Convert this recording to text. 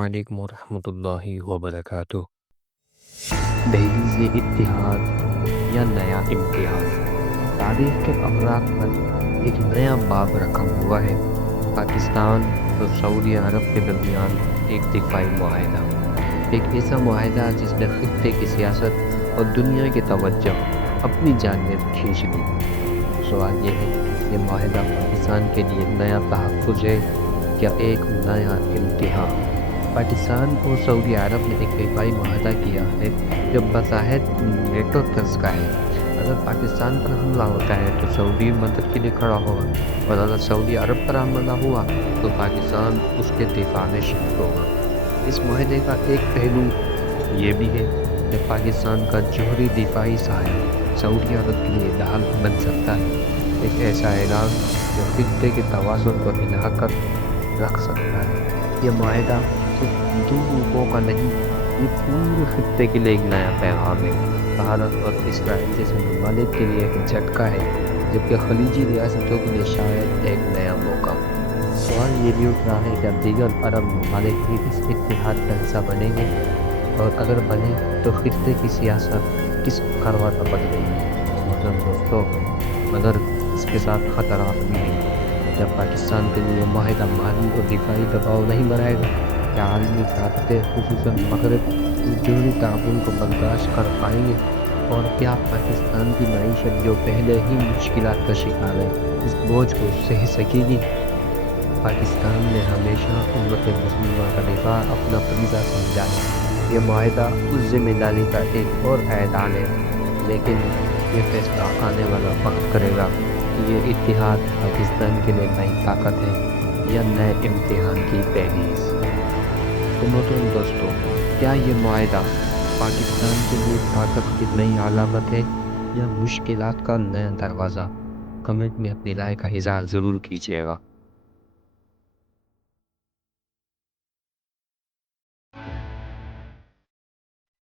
وعلیکم ورحمۃ اللہ وبرکاتہ۔ دہلیز اتحاد یا نیا امتحان تاریخ کے افراد پر ایک نیا باب رقم ہوا ہے۔ پاکستان اور سعودی عرب کے درمیان ایک دفاعی معاہدہ، ایک ایسا معاہدہ جس نے خطے کی سیاست اور دنیا کی توجہ اپنی جانب کھینچ لی۔ سوال یہ ہے، یہ معاہدہ پاکستان کے لیے نیا تحفظ ہے یا ایک نیا امتحان؟ پاکستان اور سعودی عرب نے ایک دفاعی معاہدہ کیا ہے جو بظاہر نیٹو طرز کا ہے۔ اگر پاکستان پر حملہ ہوتا ہے تو سعودی مدد کے لیے کھڑا ہوگا، اور اگر سعودی عرب پر حملہ ہوا تو پاکستان اس کے دفاع میں شامل ہوگا۔ اس معاہدے کا ایک پہلو یہ بھی ہے کہ پاکستان کا جوہری دفاعی سہارا سعودی عرب کے لیے ڈھال بن سکتا ہے، ایک ایسا اعلان جو خطے کے توازن کو ہلا کر رکھ سکتا ہے۔ یہ معاہدہ صرف دو ملکوں کا نہیں، یہ پورے خطے کے لیے ایک نیا پیغام ہے۔ بھارت اور اسرائیل جیسے ممالک کے لیے ایک جھٹکا ہے، جبکہ خلیجی ریاستوں کے لیے شاید ایک نیا موقع۔ سوال یہ بھی اٹھ رہا ہے کہ دیگر عرب ممالک بھی اس اتحاد کا حصہ بنیں گے، اور اگر بنے تو خطے کی سیاست کس کروٹ پر بدلے گی؟ محترم دوستو، مگر اس کے ساتھ خطرات بھی ہیں۔ جب پاکستان کے لیے معاہدہ مالی اور دفاعی دباؤ نہیں بنائے گا، کیا عالمی طاقتیں خصوصاً مغرب اس جوہری تعاون کو برداشت کر پائیں گے؟ اور کیا پاکستان کی معیشت جو پہلے ہی مشکلات کا شکار ہے، اس بوجھ کو سہ سکے گی؟ پاکستان نے ہمیشہ امت مسلمہ کا دفاع اپنا فریضہ سمجھا ہے۔ یہ معاہدہ اس ذمہ داری کا ایک اور اعلان ہے، لیکن یہ فیصلہ آنے والا وقت کرے گا کہ یہ اتحاد پاکستان کے لیے نئی طاقت ہے یا نئے امتحان کی دہلیز۔ تو محترم دوستو، کیا یہ معاہدہ پاکستان کے لیے طاقت کی نئی علامت ہے یا مشکلات کا نیا دروازہ؟ کمنٹ میں اپنی رائے کا اظہار ضرور کیجیے گا۔